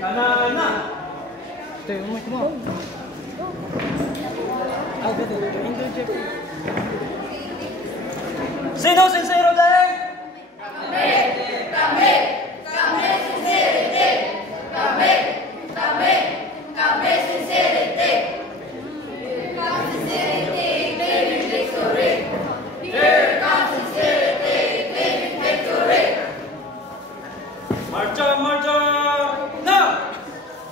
Kanana. Sino sincero din? Kami! Kami! Kami sincerity! Kami! Kami! Kami sincerity! Come sincerity, claiming victory! Here comes sincerity, claiming victory! Marcha, marcha! No!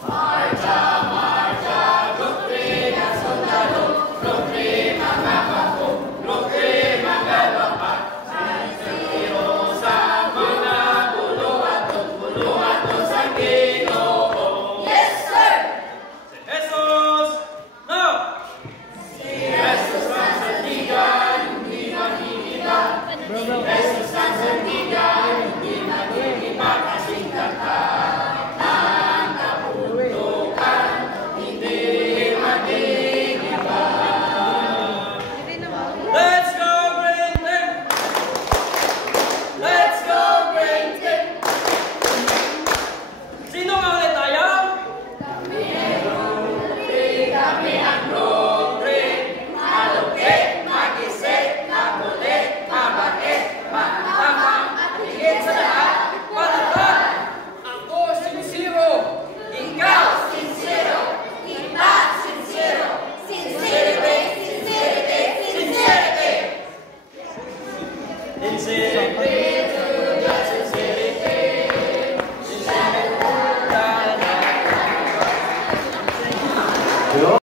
Marcha, marcha, doktrina soldado, doktrina mga kapo, doktrina mga bapa. Sansiro sa mga buluhato sa Ginoo. Yes, sir! Jesus! No! Si Jesus ang sandigan, hindi maghihiba. Si Jesus ang sandigan, hindi maghihiba kasing kanta. Let's go, Brenton! Let's go, Brenton! Sino nga ulit tayo? Kami ang blueprint. Malupit, mag-isip, makulit, mabait, matapang, at higit sa lahat, palakad. Ako sincero. Ikaw sincero. Kita sincero. Sincerity, sincerity, sincerity. Sincerity.